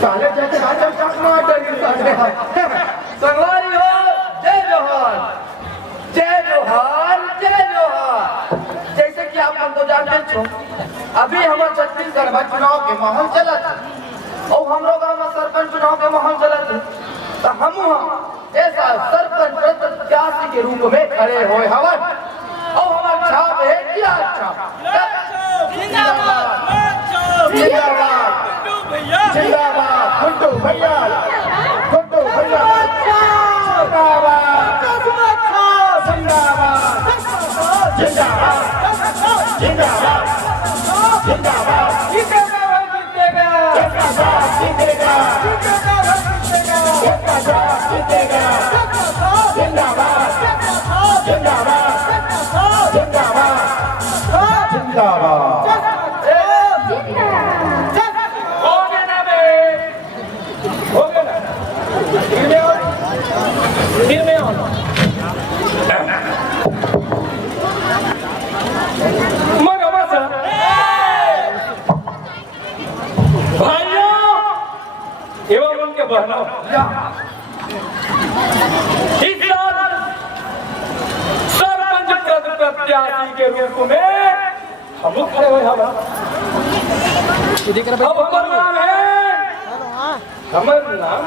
साले जैसे राजा संगवारी हो, जय जोहार जय जोहार जय जोहार। जैसे कि आप हम तो जानते छो अभी हमारे छत्तीसगढ़ में चुनाव के माहौल चला था और हम लोग सरपंच चुनाव के माहौल चला थे तो हम ऐसा सरपंच प्रत्याशी के रूप में खड़े हुए हवन और हमारा छाप है क्या जिंदाबाद गुड्डू भैया गुड्डू भैया जिंदाबाद जिंदाबाद जिंदाबाद जिंदाबाद जिंदाबाद जीतेगा जीतेगा जीतेगा जिंदाबाद जिंदाबाद जिंदाबाद जिंदाबाद। एवं उनके बहनों इस साल सरपंच पद प्रत्याशी के रूप में हम खड़े हुए हम अब हमारा नाम है हमारा नाम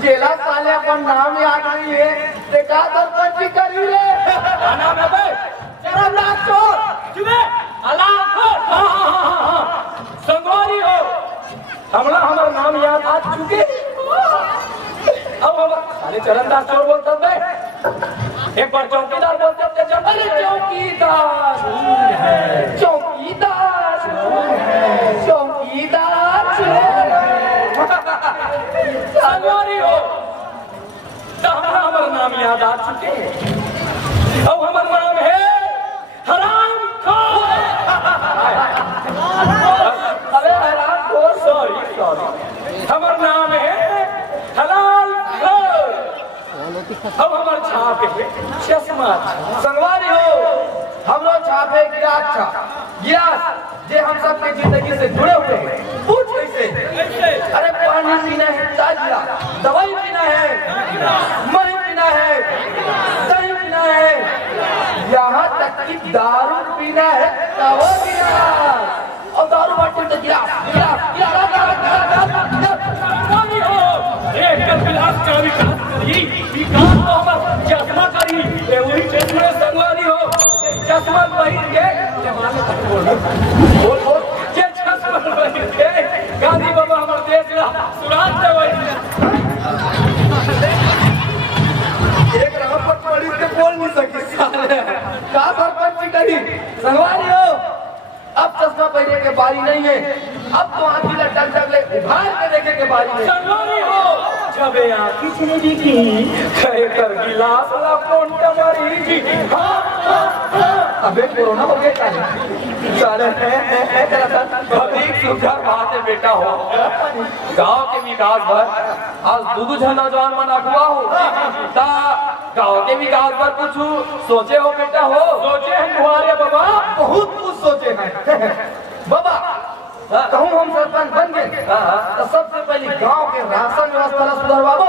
जेला साले अपन नाम याद नहीं है देखा सरपंच की करी रे नाम है भाई चरमनाथ चोर चुने अलकरह संगवारी हो हमारा नाम याद आ चुके अब साले चरणदास चोर बोलता है एक बार चौकीदार बोलते थे चौकीदार चौकीदार चौकीदार संगवारी हो तो हमारा नाम याद आ चुके अब हमारा नाम है हराम खोर। अरे हराम खोर सॉरी हमारा नाम है हलाल खोर। अब हमारा छाप है चश्मा संगवारी हो हम लोग छापे गिराज गिराज जे हम सब के जिंदगी से जुड़े हुए हैं पूछ कैसे अरे पानी पीना है ताजिया दवाई पीना है मही पीना है दही पीना है यहाँ तक कि दारू पीना है तब गिराज और दारू बाटे तो गिराज गिराज गिलास का विकास करी विकास तो हमारा चश्मा करी वही चश्मा संगवारी हो चश्मा पहन के जमाने तक बोल बोल के चश्मा पहन के गांधी बाबा हमारे देश का सुराज देवई एक राम पर पड़ी से बोल नहीं सकी साले का सरपंच करी संगवारी हो अब चश्मा पहनने के बारी नहीं है अब तो आंखी लटक टक उभार के देखे के बारी है संगवारी हो जब आंखी चली की खड़े कर गिलास ला कौन कमारी जी अबे कोरोना हो गया साले अधिक सुविधा बात है बेटा हो गांव के विकास पर आज दूध नौजवान मन अगुआ हो ता गांव के विकास पर कुछ सोचे हो बेटा हो सोचे हैं तुम्हारे बाबा बहुत कुछ सोचे हैं बाबा कहूँ हम सरपंच बन गए तो सबसे पहले गांव के राशन व्यवस्था सुधरवाबो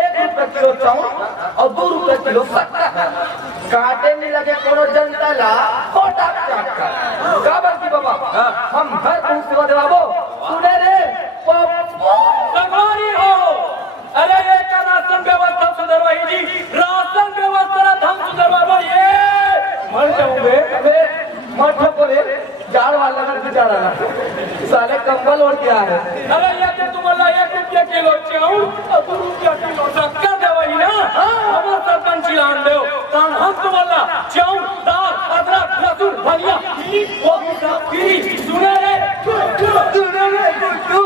1 रुपए किलो चाउर और 2 रुपए किलो शक्कर काटे नहीं लगे कोनो जनता ला कोटा चाटका काबर की बाबा हम घर पहुंच सेवा देवाबो सुने रे संगवारी हो अरे ये का राशन व्यवस्था सुधरवाई जी राशन व्यवस्था हम सुधरवा ये मर जाऊंगे अबे मठ पर जाड़ वाला लगा जाड़ा साले कंबल ओढ़ के आ रहे अरे ये तो तुम्हारा 1 रुपया किलो चाउर और 2 रुपया किलो शक्कर देवई ना हमारा सरपंच लान दो कान हम तुम्हारा चाउर दाल अदरक लहसुन धनिया वो पीरी सुने रे गुड्डू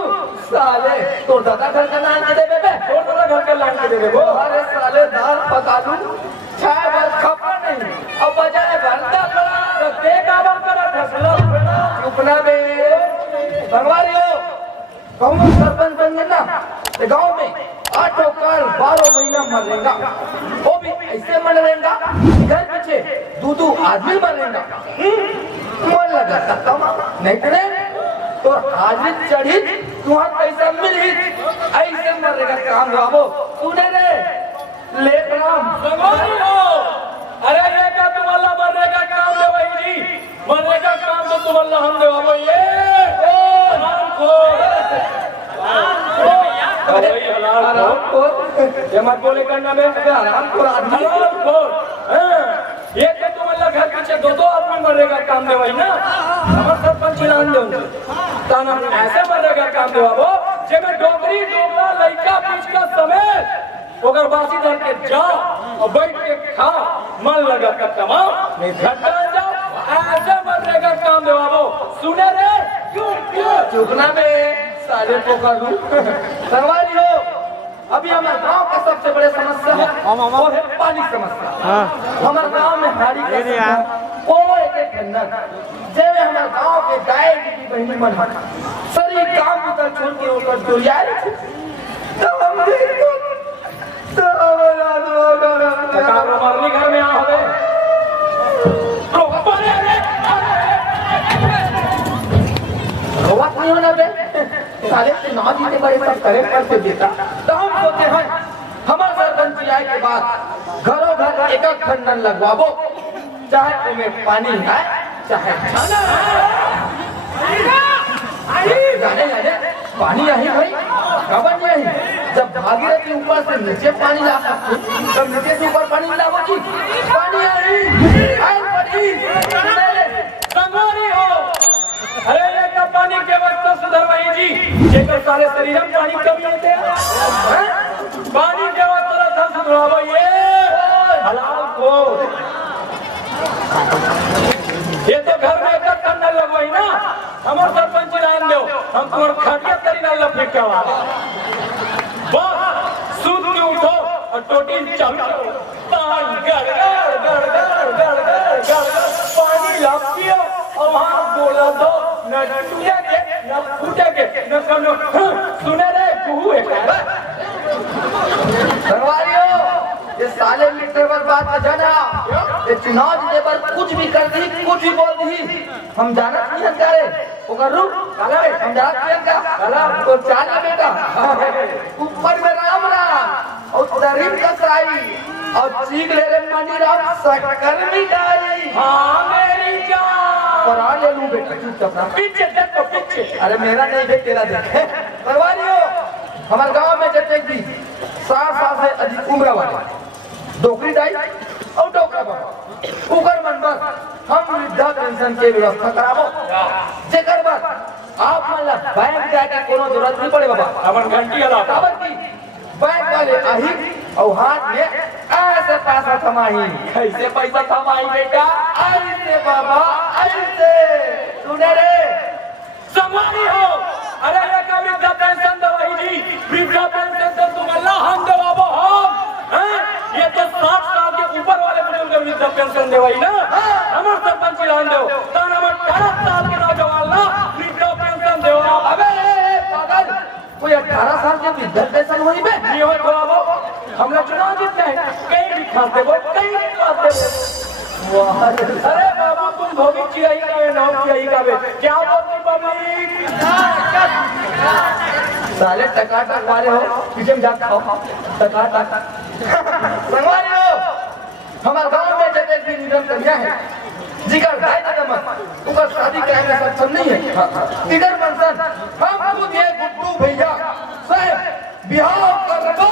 साले तो दादा घर का नाम के दे बे तो दादा घर के लान के दे वो अरे साले दाल पका दूं चाय बस खपा नहीं अब बजाय भरता पड़ा तो देखा बात करा फसला चुपना बे भगवान हो कहूँ सरपंच बन गए ना तो गांव में 8 काल 12 महीना मरेगा, वो भी ऐसे मरेगा घर पीछे 2 आदमी मरेगा। मन लगा सकता नहीं करे तो हाजिर चढ़ी तुम्हारा पैसा मिल ही ऐसे मरेगा काम बाबू सुने रे लेख राम भगवान हो। अरे ये क्या तुम्हारा मरने का काम है भाई जी, मरने का काम तो तुम्हारा हम दे बाबू ये आराम को ये मत बोले करना में आराम को ये तो तुम्हारा घर पीछे 2 आदमी मरने का काम दे भाई ना हमारे सरपंच ऐलान दे ताना ऐसे मरने का काम दे बाबू जे में डोगरी डोगरा लड़का बीच का समय अगर बासी धर के जाओ और बैठ के खा मन लगा कर कमाओ नहीं घर कर जाओ ऐसे मरने का काम दे बाबू सुने रे क्यों चुकना में साले पोखरू सरवारी हो। अभी हमारे गांव का सबसे बड़े समस्या है वो है पानी समस्या। हमारे गांव में हारी का वो एक खंडन जब हमारे गांव के गाय की बहनी मन सरी काम उतर छोड़ के ऊपर दुरिया मरनी घर में आ नहीं होना बे साले से ना जीते बड़े सब करे करते देता तो हम सोचे हैं हमारे सरपंच आए के बाद घरों घर एक खंडन लगवाबो चाहे उनमें पानी है चाहे खाना जाने जाने पानी यही भाई कबन यही जब भागीरथी ऊपर से नीचे पानी ला सकती तब नीचे से ऊपर पानी लाओगी पानी संगोरी हो। अरे ये क्या पानी के वक्त सुधर भाई जी ये तो सारे शरीर में पानी कमी होते हैं पानी के वक्त थोड़ा सुधराओ ये हलाल को ये तो घर में एक करने लगवाई ना हमारे सरपंच लाइन दो हम तुम्हारे खाटिया तरी ना लपेट के वाला बस सूद के उठो और टोटी चालू पानी गड़ गड़ गड़ गड़ गड़ गड़ गड़ पानी ला पियो और वहां बोला दो न टूटेगे न फूटेगे न कनो सुने रे कुहू है सरवारियों ये साले मीटर पर बात न जाना ये चुनाव जीते पर कुछ भी कर दी कुछ भी बोल दी हम जाना नहीं हंकारे वो कर रू काला हम जाना नहीं हंका काला तो चाला बेटा ऊपर में राम राम और तरीम का साई और चीख ले रे मनी राम सककर मिटाई हां मेरी जान और आ ले लूं बेटा चुपचाप ना पीछे देखो पीछे अरे मेरा नहीं देख तेरा देख सरवारियों हमारे गांव में जब भी 60 साल से अधिक उम्र वाले डोकरी डाई और डोकरा बाबा कुकर मन बस हम वृद्धा पेंशन के व्यवस्था कराबो जेकर बस आप मतलब बैंक जाके कोनो जरूरत नहीं पड़े बाबा अपन घंटी हला काबर की बैंक वाले आही और हाथ में ऐसे पैसा थमाही कैसे पैसा थमाही बेटा ऐसे बाबा ऐसे सुने रे समारी हो। अरे ये का वृद्धा पेंशन दवाई जी वृद्धा पेंशन तो तुम अल्लाह हम दवाबो हम हैं ये तो 60 साल के ऊपर वाले बुजुर्ग वृद्धा पेंशन देवाई ना हमारे सरपंच ऐलान दो तान हमारे 18 साल के नौजवान ना वृद्धा पेंशन देवा अबे पागल कोई 18 साल के वृद्धा पेंशन होई बे नहीं हो दवाबो हम लोग चुनाव जीतते हैं कहीं भी खाते वो कहीं भी खाते अरे बाबू तुम धोबी चिड़ाई का है नाम चिड़ाई का है क्या बोलती पब्लिक साले टकाटक वाले हो पीछे में जाके खाओ टकाटक संगवारी हो हमारे गांव में जब एक भी निधन कन्या है जिगर गाय का मत ऊपर शादी कराने में सक्षम नहीं है इधर मनसन हम खुद ये गुड्डू भैया साहब बिहार कर दो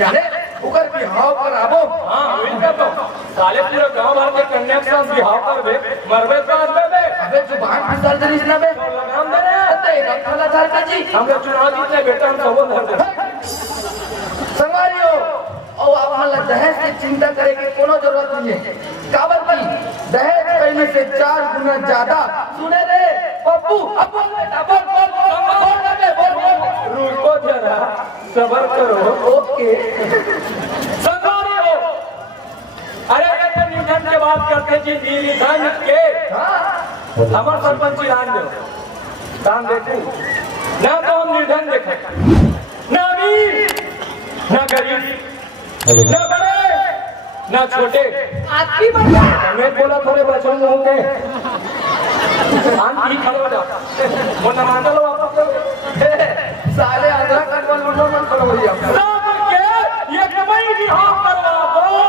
यारे उकर बिहाव कराबो हां मिलकर तो साले पूरे गांव भर के कन्या के साथ बिहाव कर बे मरबे तो आज बे अबे जुबान फिसल जरी ना बे लगाम दे रे तेरा खाला चार का जी हम चुनाव जीतने बेटा हम सब धर दे संगारियो और आप हल्ला दहेज की चिंता करे की कोनो जरूरत नहीं है काबर की दहेज पहले से 4 गुना ज्यादा सुने रे पप्पू अब बोल बेटा बोल रुको जरा सब्र करो ओके संगारी हो। अरे ये तो निधन के बात करते जी निधन के हाँ हमार सरपंच रान दो काम देखू ना तो हम निर्धन देखे ना अमीर ना गरीब ना बड़े ना छोटे आपकी बच्चा मैं बोला थोड़े बच्चों होंगे आन की खड़े हो जाओ वो ना मान लो आप साले आधार कार्ड पर लोगों मन करो भैया सब के ये कमाई भी हाथ करवा दो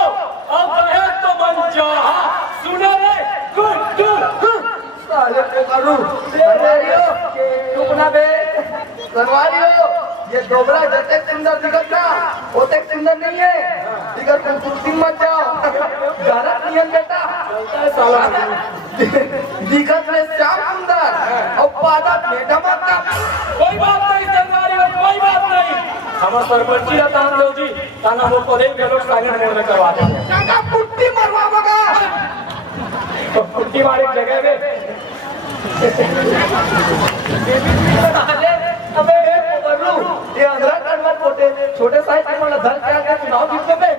अब कहे तो मन चाहा सुने रे गुड साले को करूं सरवारियो चुप ना बे सरवारियो ये डोबरा जते सुंदर दिखता ओते सुंदर नहीं है इधर को कुर्सी मत जाओ गलत नियम बेटा साला दिखत में श्याम सुंदर और पादत में धमाका कोई बात नहीं सरकारी कोई बात नहीं हमारा सरपंच का तान दो जी ताना वो पदे के लोग साइलेंट मोड में करवा देंगे काका पुट्टी मरवा मगा तो पुट्टी वाले जगह पे अबे पगलू ये आधार कार्ड मत फोटे छोटे साइज के मतलब धर के आके चुनाव जीतने पे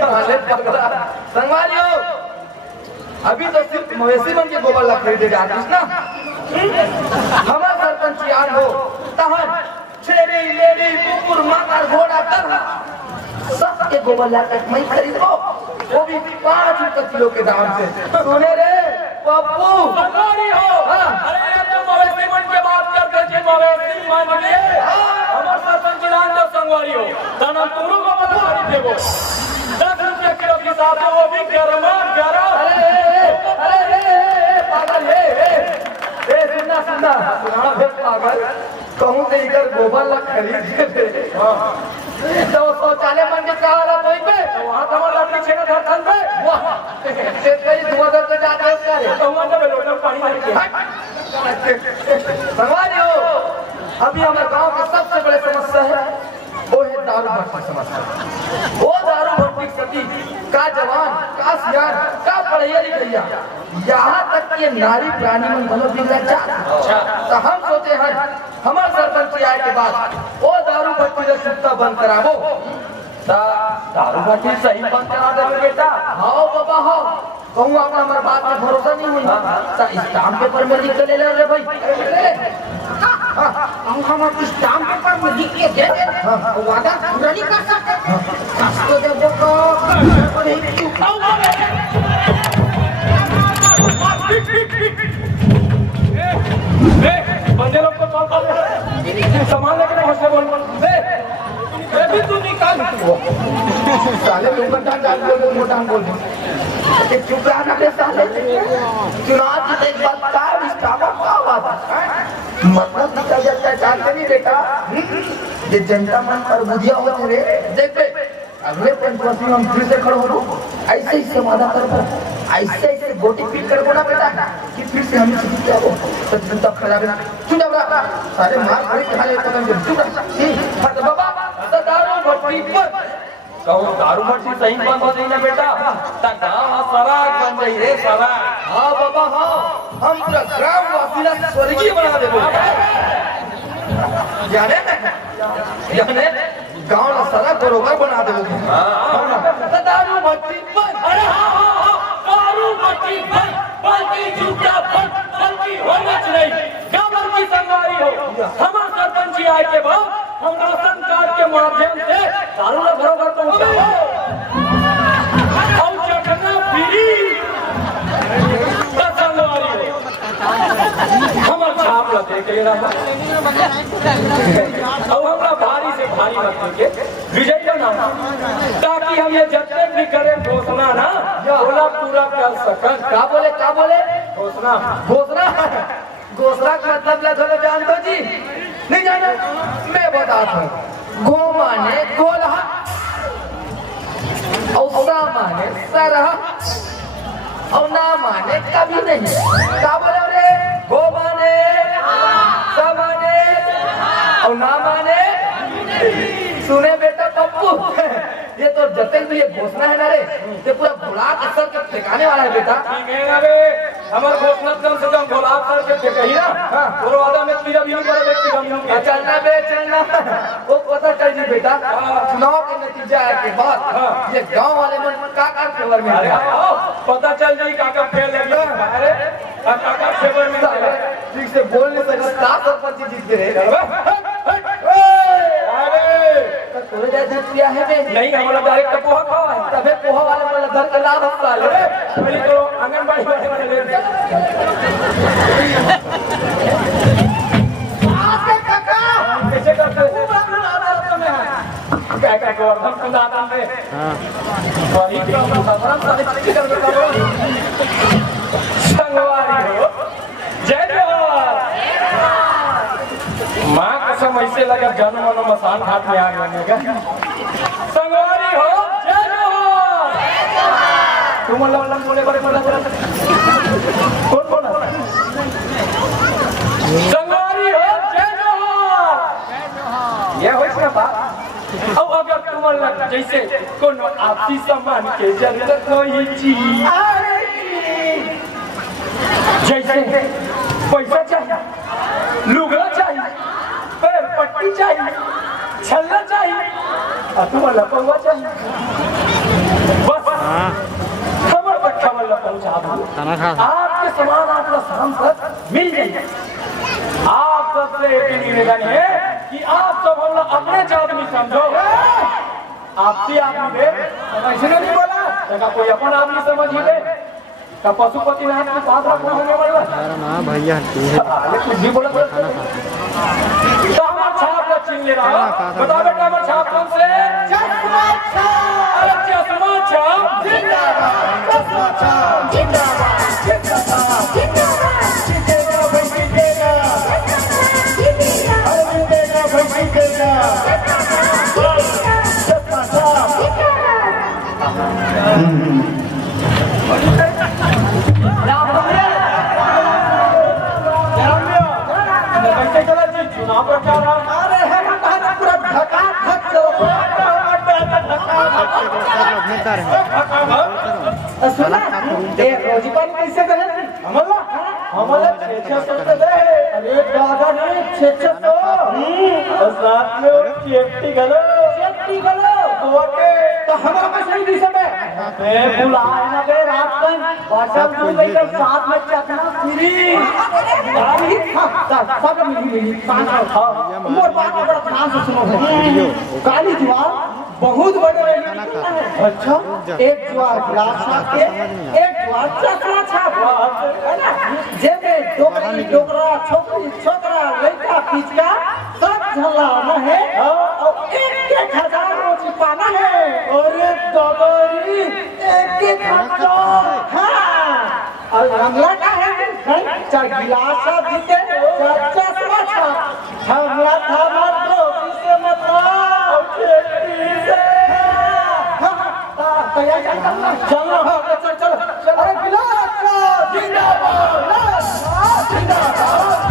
साले पगला संगवालियो अभी तो सिर्फ मवेशी बन के गोबर ला खरीदे जाते ना हमारा सरपंच यार हो तहन छेरी लेडी कुकुर माता घोड़ा तरह सबके गोबर ला के मैं खरीदो वो भी 5 रुपए किलो के दाम से सुने रे पप्पू सरकारी हो अरे ये तो मवेशी मन के बात करते जी मवेशी मन के हमारा सरपंच रान दो संगवारी हो ताना तुमरो को बता खरीद देबो 10 रुपए किलो के हिसाब से वो भी गरमा गरम अरे पागल है सुनना सुनना सुना बे पागल कहूं से इधर गोबर ला खरीद दे तो शौचालय बन के कहा रहा तो पे वहां तो हमारा लड़की छेड़ा था थान पे वाह से कई धुआंधार से जाते हैं करे तो वहां पे लोटा पानी डाल के भगवान हो अभी हमारे गांव का सबसे बड़ी समस्या है वो है दारू भट्टी समस्या वो दारू भट्टी सती का जवान का सियार का पढ़ैया लिखैया यहाँ तक कि नारी प्राणी में मनो बिगड़ा अच्छा तो हम सोचे हैं हमारे सरपंच आए के बाद वो दारू भट्टी का सुत्ता बंद कराबो दारू भट्टी सही बंद करा दे बेटा हाँ बाबा हाँ कहूँ आपका हमारे बात में भरोसा नहीं हुई स्टाम्प पेपर में लिख के ले ले भाई हम स्टाम्प पेपर में लिख के दे दे वादा पूरा नहीं कर सकते कस तो देखो बंदे लोग को कॉल कर सामान लेकर हंसे बोल भी तू निकाल साले ऊपर डाल बोल मोटा बोल एक चुप रहना बे साले चुनाव की एक बात का स्टाफ का बात मतलब निकल जाता है जानते नहीं बेटा ये जनता मन पर बुझिया होते रे देख बे अगले पंचवर्षी में हम फिर से खड़े हो ऐसे ही से वादा कर ऐसे ऐसे गोटी पीट कर बोला बेटा कि फिर से हम जीत जाओ तो जनता खराब है चुनाव रहा सारे मार खड़े खा ले तो हम चुप रहा बाबा तो दारू भट्टी पर कहूँ दारू भट्टी सही बंद हो गई ना बेटा ता गाँव सराग बन गई रे सराग हाँ बाबा हाँ हम पूरा ग्राम वासिला स्वर्गीय बना देबो जाने गाँव ला सड़क बरोबर बना देबो ता दारू भट्टी पर अरे हाँ दारू भट्टी बल्कि जूता बल्कि होना चाहिए गाँव की संगवारी हो हमारा सरपंच आए के बाद हम राशन कार्ड के माध्यम से दारू ला बरोबर पहुंचाओ और चटना फ्री संगवारी हो हमार छाप ला देख ले रहा और हमरा भारी से भारी मत के विजय का नाम ताकि हम ये जतने भी करें घोषणा ना बोला पूरा कर सकन का बोले घोषणा घोषणा का मतलब लगो जान दो जी नहीं जाना मैं बताता हूँ गो माने गोलहा और सा माने सरहा और ना माने कभी नहीं क्या बोले रे गो माने सा माने और ना माने सुने बेटा पप्पू ये तो जतन तो ये घोषणा है ना रे ये पूरा गुलाब सर के ठिकाने वाला है बेटा ठीक है ना बे हमार घोषणा कम से कम गुलाब सर के ठिकाने ना और वादा में तीरा भी नहीं करे व्यक्ति हम चलना बे चलना वो पता चल जी बेटा चुनाव के नतीजा आए के बाद ये गांव वाले मन का खबर में अरे पता चल जाई काका फेल लगी अरे काका फेवर में ठीक से बोल नहीं सकता का सरपंच जीत गए अरे तोरे जैसा किया है बे नहीं हमारा डायरेक्ट पोहा खावा है तबे पोहा वाले वाला घर के लाभ हफ्ता ले पहले तो आंगनबाड़ी वाले ले आके काका कैसे करते हैं क्या क्या गोवर्धन को दाता में हां और ये साधारण सारे कर देता हो संगवारी हो जय जोहार मां कसम ऐसे लगा जन्म वाला मसान घाट में आ गए क्या संगवारी हो जय जोहार तुम लम बोले बड़े कौन संगवारी हो जय जोहार ये होइस ना बात अब अगर तुम्हारा जैसे कोनो आपसी सम्मान के जरूरत होई चीज जैसे पैसा चाहिए लुगड़ा चाहिए पैर पट्टी चाहिए छल्ला चाहिए और तुम्हारा पौवा चाहिए बस खबर तक खबर पहुंचा दो आपके समान आपका सांसद मिल जाएगा आप सबसे एक निवेदन है कि आप सब हम लोग अपने जात में समझो आपसी आदमी है ऐसे नहीं बोला तका कोई अपन आदमी समझ ही ले का पशुपति नाथ के पास रखना होने वाला ना भैया ये कुछ भी बोला तो हमारा छाप का चिन्ह ले रहा बता बेटा हमारा छाप कौन से चश्मा छाप अरे चश्मा छाप जिंदाबाद चश्मा छाप जिंदाबाद चश्मा छाप जिंदाबाद जीतेगा भाई जीतेगा अरे जीतेगा भाई जीतेगा चश्मा छाप चुनाव प्रचार अरे है ना पूरा धक्का धक सुना ए रोजी पानी कैसे करे हमारा 600 दे अरे दादा ने 600 और साथ में सेफ्टी गलो ओके तो हमारा पैसा नहीं दी सबे मैं बुलाए ना गए रात को व्हाट्सएप ग्रुप में साथ में चखना फ्री गाड़ी सब मिली शांत हां मोर बात बड़ा ध्यान से सुनो है काली जवाब बहुत बड़े रही अच्छा एक जवाब गिलास छाप के एक जवाब चखना छाप है ना जेबे डोकरी डोकरा छोकरा लड़का पिचका सब झल्ला है और 1,000 रोटी पाना है अरे डबरी एक हाँ और रंगला का है चार गिलास छाप जीते चार चश्मा छाप हमला था मारो किसे मतलब तैयार चलो चल अरे गिलास छाप जिंदाबाद जिंदाबाद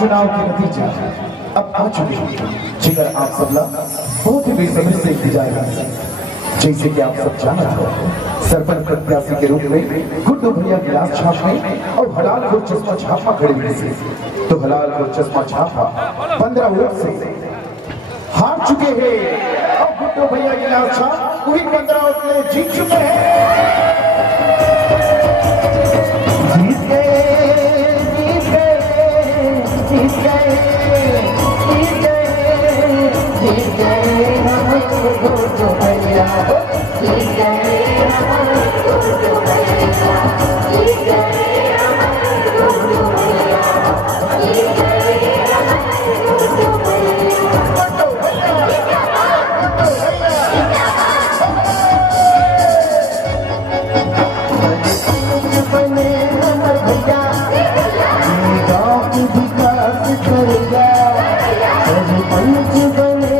चुनाव के नतीजे अब आ चुके हैं जिगर आप सब लोग बहुत ही बेसब्री से इंतजार कर रहे हैं। जैसे कि आप सब जान रहे हो सरपंच प्रत्याशी के रूप में गुड्डू भैया गिलास छाप में और हलाल को चश्मा छापा खड़े हुए से तो हलाल को चश्मा छापा 15 वोट से हार चुके हैं और गुड्डू भैया गिलास छाप वही 15 वोट में जीत चुके हैं।